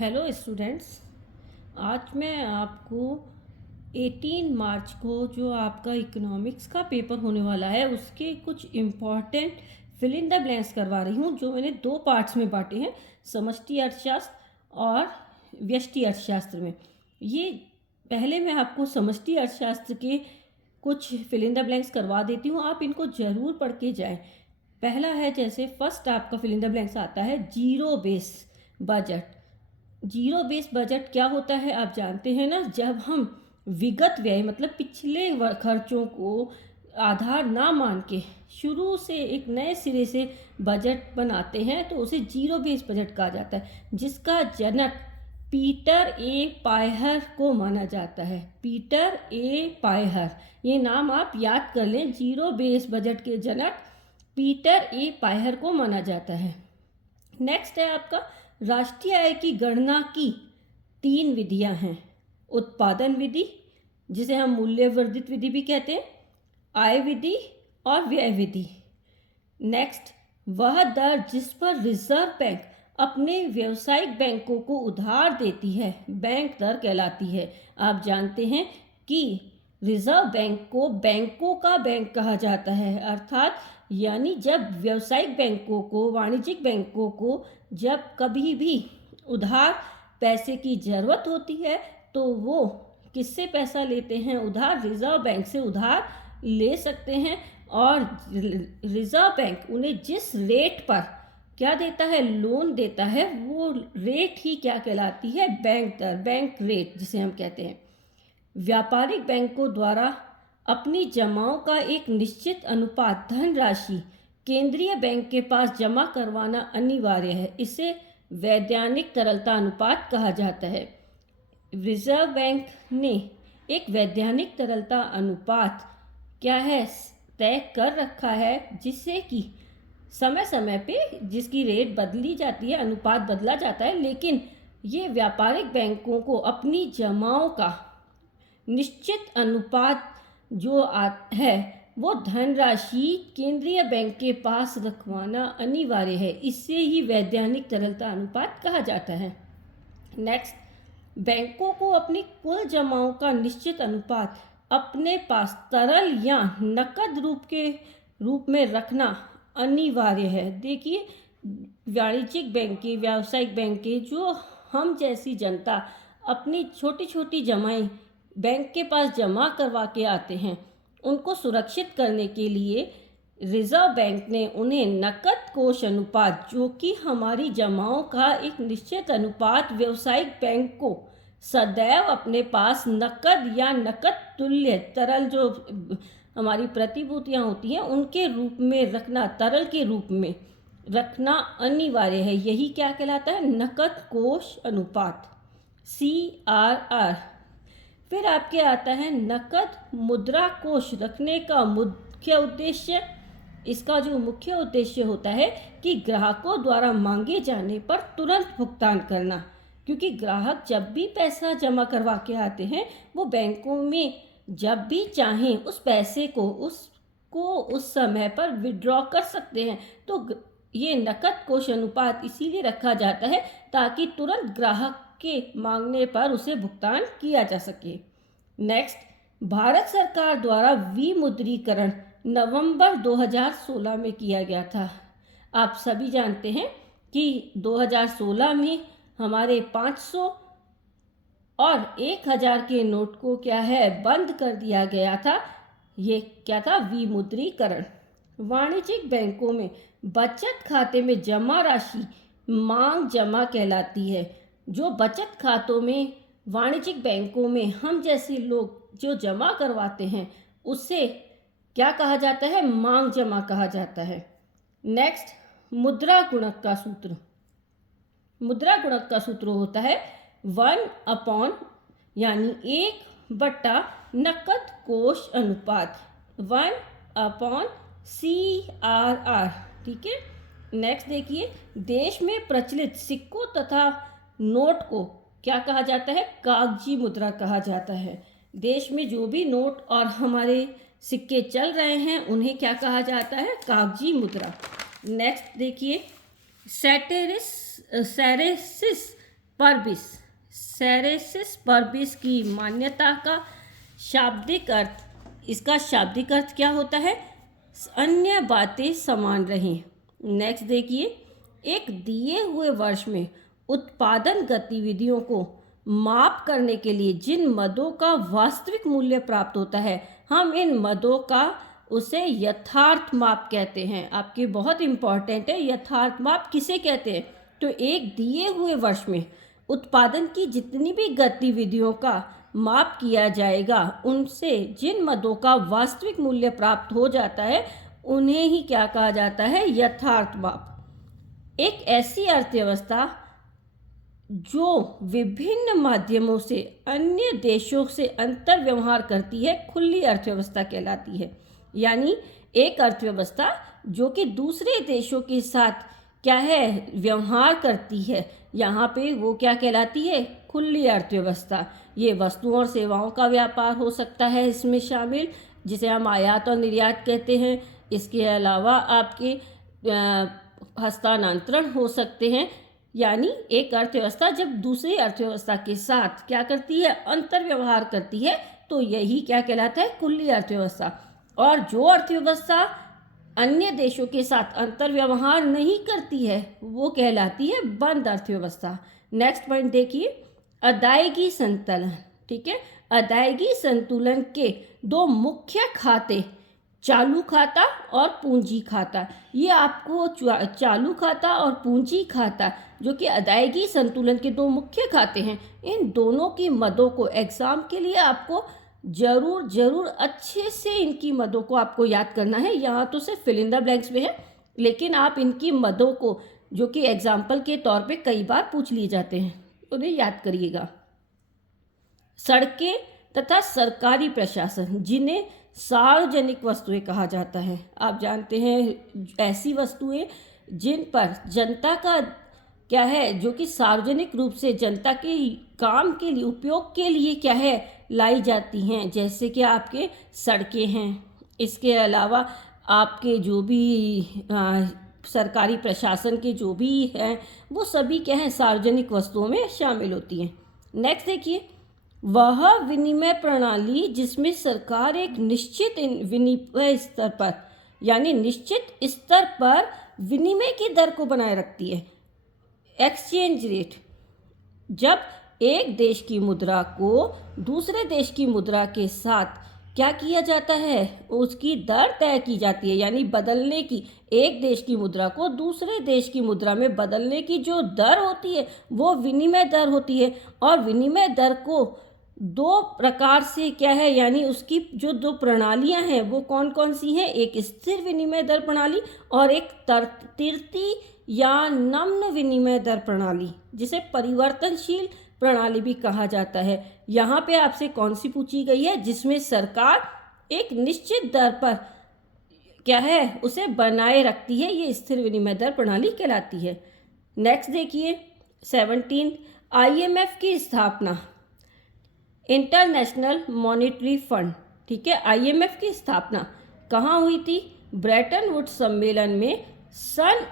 Hello students. आज मैं आपको 18 मार्च को जो आपका इकोनॉमिक्स का पेपर होने वाला है उसके कुछ important fill in the blanks करवा रही हूँ, जो मैंने दो पार्ट्स में बांटे हैं, समष्टि अर्थशास्त्र और व्यष्टि अर्थशास्त्र में। ये पहले मैं आपको समष्टि अर्थशास्त्र के कुछ फिल इन द ब्लैंक्स करवा देती हूँ, आप इनको ज़रूर पढ़ के जाएं। पहला है, जैसे फर्स्ट आपका फिल इन द ब्लैंक्स आता है zero base budget. Zero base budget क्या होता है आप जानते हैं ना। जब हम विगत व्यय मतलब पिछले खर्चों को आधार ना मान के शुरू से एक नए सिरे से बजट बनाते हैं तो उसे जीरो बेस बजट कहा जाता है, जिसका जनक पीटर ए पायहर को माना जाता है। पीटर ए पायहर, ये नाम आप याद कर लें। जीरो बेस बजट के जनक पीटर ए पायहर को माना जाता है। नेक्स्ट है आपका राष्ट्रीय आय की गणना की 3 विधियां हैं। उत्पादन विधि, जिसे हम मूल्यवर्धित विधि भी कहते हैं, आय विधि और व्यय विधि। नेक्स्ट, वह दर जिस पर रिजर्व बैंक अपने व्यावसायिक बैंकों को उधार देती है बैंक दर कहलाती है। आप जानते हैं कि रिजर्व बैंक को बैंकों का बैंक कहा जाता है, अर्थात यानी जब व्यावसायिक बैंकों को, वाणिज्यिक बैंकों को जब कभी भी उधार पैसे की ज़रूरत होती है तो वो किससे पैसा लेते हैं? उधार रिजर्व बैंक से उधार ले सकते हैं। और रिजर्व बैंक उन्हें जिस रेट पर क्या देता है, लोन देता है, वो रेट ही क्या कहलाती है? बैंक दर, बैंक रेट जिसे हम कहते हैं। व्यापारिक बैंकों द्वारा अपनी जमाओं का एक निश्चित अनुपात धनराशि केंद्रीय बैंक के पास जमा करवाना अनिवार्य है। इसे वैधानिक तरलता अनुपात कहा जाता है। रिजर्व बैंक ने एक वैधानिक तरलता अनुपात क्या है, तय कर रखा है, जिससे कि समय समय पे जिसकी रेट बदली जाती है, अनुपात बदला जाता है, लेकिन ये व्यापारिक बैंकों को अपनी जमाओं का निश्चित अनुपात जो है वो धनराशि केंद्रीय बैंक के पास रखवाना अनिवार्य है। इससे ही वैधानिक तरलता अनुपात कहा जाता है। नेक्स्ट, बैंकों को अपनी कुल जमाओं का निश्चित अनुपात अपने पास तरल या नकद रूप में रखना अनिवार्य है। देखिए, वाणिज्यिक बैंक, व्यावसायिक बैंक, जो हम जैसी जनता अपनी छोटी छोटी जमाएं बैंक के पास जमा करवा के आते हैं, उनको सुरक्षित करने के लिए रिजर्व बैंक ने उन्हें नकद कोष अनुपात, जो कि हमारी जमाओं का एक निश्चित अनुपात व्यावसायिक बैंक को सदैव अपने पास नकद या नकद तुल्य तरल जो हमारी प्रतिभूतियां होती हैं उनके रूप में रखना, तरल के रूप में रखना अनिवार्य है। यही क्या कहलाता है? नकद कोष अनुपात, CRR। फिर आपके आता है नकद मुद्रा कोष रखने का मुख्य उद्देश्य। इसका जो मुख्य उद्देश्य होता है कि ग्राहकों द्वारा मांगे जाने पर तुरंत भुगतान करना, क्योंकि ग्राहक जब भी पैसा जमा करवा के आते हैं वो बैंकों में जब भी चाहें उस पैसे को उस समय पर विड्रॉ कर सकते हैं। तो ये नकद कोष अनुपात इसीलिए रखा जाता है ताकि तुरंत ग्राहक के मांगने पर उसे भुगतान किया जा सके। नेक्स्ट, भारत सरकार द्वारा विमुद्रीकरण नवंबर 2016 में किया गया था। आप सभी जानते हैं कि 2016 में हमारे 500 और 1000 के नोट को क्या है, बंद कर दिया गया था। ये क्या था? विमुद्रीकरण। वाणिज्यिक बैंकों में बचत खाते में जमा राशि मांग जमा कहलाती है। जो बचत खातों में वाणिज्यिक बैंकों में हम जैसे लोग जो जमा करवाते हैं उसे क्या कहा जाता है? मांग जमा कहा जाता है। नेक्स्ट, मुद्रा गुणक का सूत्र। मुद्रा गुणक का सूत्र होता है 1/, यानी 1/, नकद कोष अनुपात, 1/CRR। ठीक है। नेक्स्ट देखिए, देश में प्रचलित सिक्कों तथा नोट को क्या कहा जाता है? कागजी मुद्रा कहा जाता है। देश में जो भी नोट और हमारे सिक्के चल रहे हैं उन्हें क्या कहा जाता है? कागजी मुद्रा। नेक्स्ट देखिए, सेरेसिस परबिस, सेरेसिस परबिस की मान्यता का शाब्दिक अर्थ, इसका शाब्दिक अर्थ क्या होता है? अन्य बातें समान रहें। नेक्स्ट देखिए, एक दिए हुए वर्ष में उत्पादन गतिविधियों को माप करने के लिए जिन मदों का वास्तविक मूल्य प्राप्त होता है, हम इन मदों का उसे यथार्थ माप कहते हैं। आपके बहुत इंपॉर्टेंट है, यथार्थ माप किसे कहते हैं? तो एक दिए हुए वर्ष में उत्पादन की जितनी भी गतिविधियों का माप किया जाएगा, उनसे जिन मदों का वास्तविक मूल्य प्राप्त हो जाता है, उन्हें ही क्या कहा जाता है? यथार्थ माप। एक ऐसी अर्थव्यवस्था जो विभिन्न माध्यमों से अन्य देशों से अंतर व्यवहार करती है, खुली अर्थव्यवस्था कहलाती है। यानी एक अर्थव्यवस्था जो कि दूसरे देशों के साथ क्या है? व्यवहार करती है, यहाँ पे वो क्या कहलाती है? खुली अर्थव्यवस्था। ये वस्तुओं और सेवाओं का व्यापार हो सकता है इसमें शामिल, जिसे हम आयात और निर्यात कहते हैं। इसके अलावा आपके हस्तांतरण हो सकते हैं। यानी एक अर्थव्यवस्था जब दूसरी अर्थव्यवस्था के साथ क्या करती है? अंतर व्यवहार करती है, तो यही क्या कहलाता है? खुली अर्थव्यवस्था। और जो अर्थव्यवस्था अन्य देशों के साथ अंतर व्यवहार नहीं करती है, वो कहलाती है बंद अर्थव्यवस्था। नेक्स्ट पॉइंट देखिए, अदायगी संतुलन। ठीक है, अदायगी संतुलन के दो मुख्य खाते, चालू खाता और पूंजी खाता। ये आपको चालू खाता और पूंजी खाता, जो कि अदायगी संतुलन के दो मुख्य खाते हैं, इन दोनों की मदों को एग्जाम के लिए आपको जरूर अच्छे से इनकी मदों को आपको याद करना है। यहाँ तो सिर्फ फिल इन द ब्लैंक्स में है, लेकिन आप इनकी मदों को, जो कि एग्जाम्पल के तौर पे कई बार पूछ लिए जाते हैं, उन्हें याद करिएगा। सड़कें तथा सरकारी प्रशासन, जिन्हें सार्वजनिक वस्तुएं कहा जाता है। आप जानते हैं ऐसी वस्तुएं जिन पर जनता का क्या है, जो कि सार्वजनिक रूप से जनता के काम के लिए, उपयोग के लिए क्या है, लाई जाती हैं। जैसे कि आपके सड़कें हैं, इसके अलावा आपके जो भी सरकारी प्रशासन के जो भी हैं, वो सभी क्या हैं? सार्वजनिक वस्तुओं में शामिल होती हैं। नेक्स्ट देखिए, वह विनिमय प्रणाली जिसमें सरकार एक निश्चित विनिमय स्तर पर, यानी निश्चित स्तर पर विनिमय की दर को बनाए रखती है। एक्सचेंज रेट, जब एक देश की मुद्रा को दूसरे देश की मुद्रा के साथ क्या किया जाता है? उसकी दर तय की जाती है, यानी बदलने की, एक देश की मुद्रा को दूसरे देश की मुद्रा में बदलने की जो दर होती है, वो विनिमय दर होती है। और विनिमय दर को दो प्रकार से क्या है, यानी उसकी जो दो प्रणालियां हैं, वो कौन कौन सी हैं? एक स्थिर विनिमय दर प्रणाली और एक तरती या नम्न विनिमय दर प्रणाली, जिसे परिवर्तनशील प्रणाली भी कहा जाता है। यहाँ पे आपसे कौन सी पूछी गई है? जिसमें सरकार एक निश्चित दर पर क्या है, उसे बनाए रखती है, ये स्थिर विनिमय दर प्रणाली कहलाती है। नेक्स्ट देखिए 17, IMF की स्थापना, इंटरनेशनल मॉनेटरी फंड। ठीक है, IMF की स्थापना कहाँ हुई थी? ब्रेटन वुड्स सम्मेलन में सन,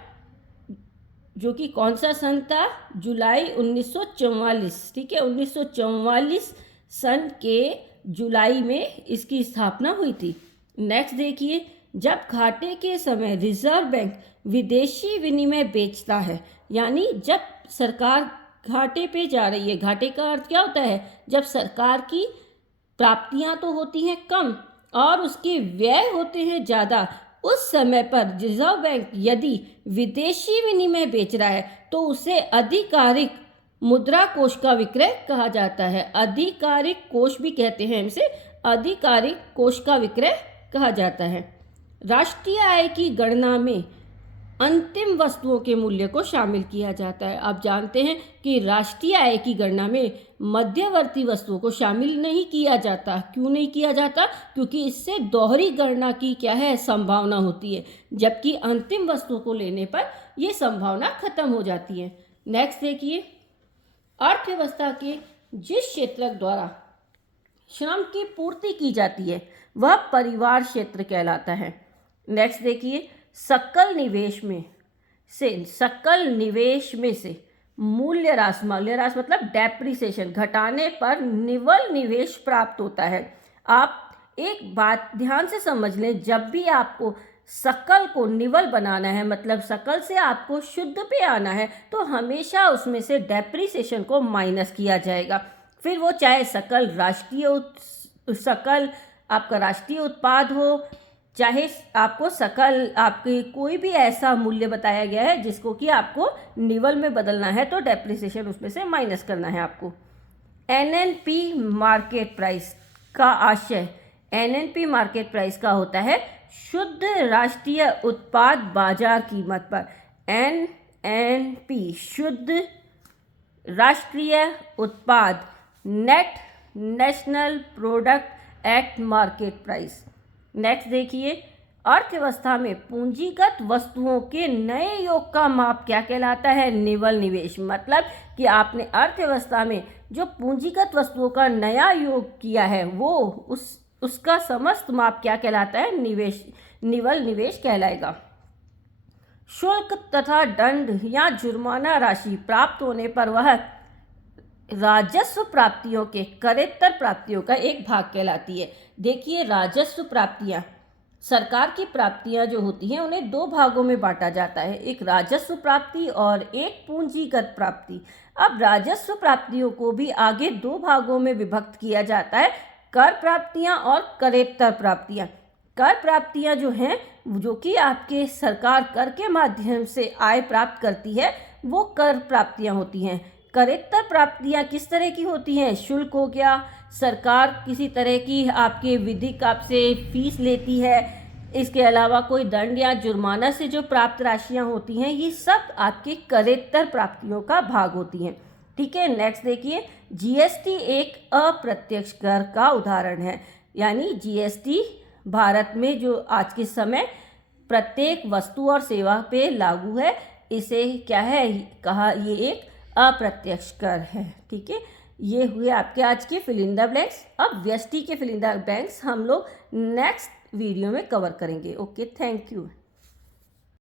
जो कि कौन सा सन था? जुलाई 1944। ठीक है, 1944 सन के जुलाई में इसकी स्थापना हुई थी। नेक्स्ट देखिए, जब घाटे के समय रिजर्व बैंक विदेशी विनिमय बेचता है, यानी जब सरकार घाटे पे जा रही है। घाटे का अर्थ क्या होता है? जब सरकार की प्राप्तियां तो होती हैं कम और उसके व्यय होते हैं ज़्यादा, उस समय पर रिजर्व बैंक यदि विदेशी विनिमय बेच रहा है, तो उसे आधिकारिक मुद्रा कोष का विक्रय कहा जाता है। आधिकारिक कोष भी कहते हैं इसे, आधिकारिक कोष का विक्रय कहा जाता है। राष्ट्रीय आय की गणना में अंतिम वस्तुओं के मूल्य को शामिल किया जाता है। आप जानते हैं कि राष्ट्रीय आय की गणना में मध्यवर्ती वस्तुओं को शामिल नहीं किया जाता। क्यों नहीं किया जाता? क्योंकि इससे दोहरी गणना की क्या है, संभावना होती है, जबकि अंतिम वस्तुओं को लेने पर यह संभावना खत्म हो जाती है। नेक्स्ट देखिए, अर्थव्यवस्था के जिस क्षेत्र द्वारा श्रम की पूर्ति की जाती है, वह परिवार क्षेत्र कहलाता है। नेक्स्ट देखिए, सकल निवेश में से मूल्यह्रास मतलब डेप्रिसिएशन, घटाने पर निवल निवेश प्राप्त होता है। आप एक बात ध्यान से समझ लें, जब भी आपको सकल को निवल बनाना है, मतलब सकल से आपको शुद्ध पे आना है, तो हमेशा उसमें से डेप्रिसिएशन को माइनस किया जाएगा। फिर वो चाहे सकल आपका राष्ट्रीय उत्पाद हो, चाहे आपको सकल आपके कोई भी ऐसा मूल्य बताया गया है जिसको कि आपको निवल में बदलना है, तो डेप्रिसिएशन उसमें से माइनस करना है आपको। एनएनपी मार्केट प्राइस का आशय, एनएनपी मार्केट प्राइस का होता है शुद्ध राष्ट्रीय उत्पाद बाजार कीमत पर। एनएनपी शुद्ध राष्ट्रीय उत्पाद, net national product at market price. Next देखिए, अर्थव्यवस्था में पूंजीगत वस्तुओं के नए योग का माप क्या कहलाता है? निवल निवेश। मतलब कि आपने अर्थव्यवस्था में जो पूंजीगत वस्तुओं का नया योग किया है, वो उसका समस्त माप क्या कहलाता है? निवल निवेश कहलाएगा। शुल्क तथा दंड या जुर्माना राशि प्राप्त होने पर वह राजस्व प्राप्तियों के करेत्तर प्राप्तियों का एक भाग कहलाती है। देखिए, राजस्व प्राप्तियां, सरकार की प्राप्तियां जो होती हैं उन्हें दो भागों में बांटा जाता है, एक राजस्व प्राप्ति और एक पूंजीगत प्राप्ति। अब राजस्व प्राप्तियों को भी आगे दो भागों में विभक्त किया जाता है, कर प्राप्तियां और करेत्तर प्राप्तियां। कर प्राप्तियां जो हैं, जो कि आपके सरकार कर के माध्यम से आय प्राप्त करती है, वो कर प्राप्तियां होती हैं। करेत्तर प्राप्तियां किस तरह की होती हैं? शुल्क हो गया, सरकार किसी तरह की आपके विधिक आपसे फीस लेती है, इसके अलावा कोई दंड या जुर्माना से जो प्राप्त राशियां होती हैं, ये सब आपके करेत्तर प्राप्तियों का भाग होती हैं। ठीक है, नेक्स्ट देखिए, जीएसटी एक अप्रत्यक्ष कर का उदाहरण है। यानी जीएसटी भारत में जो आज के समय प्रत्येक वस्तु और सेवा पे लागू है, इसे क्या है कहा? ये एक अप्रत्यक्ष कर है। ठीक है, ये हुए आपके आज के फिल इन द ब्लैंक्स। अब व्यष्टि के फिल इन द ब्लैंक्स हम लोग नेक्स्ट वीडियो में कवर करेंगे। Okay, thank you.